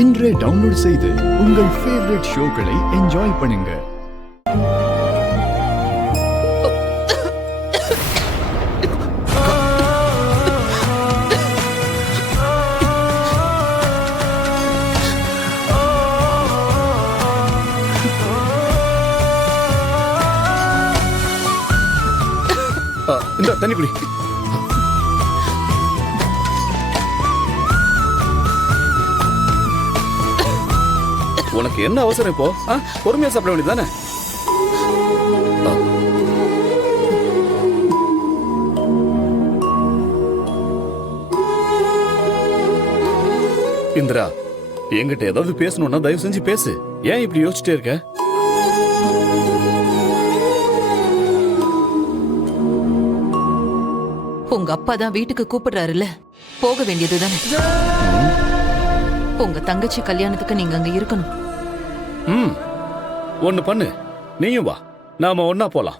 இன்றே டவுன்லோட் செய்து உங்கள் ஃபேவரட் ஷோக்களை என்ஜாய் பண்ணுங்க. இந்த தண்ணி குடி. உனக்கு என்ன அவசரம் இப்போ? பொறுமையா சாப்பிட வேண்டியதானே? இந்திரா, என்கிட்ட ஏதாவது பேசணும்னா தயவு செஞ்சு பேசு. ஏன் இப்படி யோசிச்சுட்டே இருக்க? உங்க அப்பா தான் வீட்டுக்கு கூப்பிடுறாருல்ல, போக வேண்டியதுதானே. உங்க தங்கச்சி கல்யாணத்துக்கு நீங்க அங்க இருக்கணும். ஒண்ணு பண்ணு, நீயும் வா, நாம ஒன்னா போலாம்.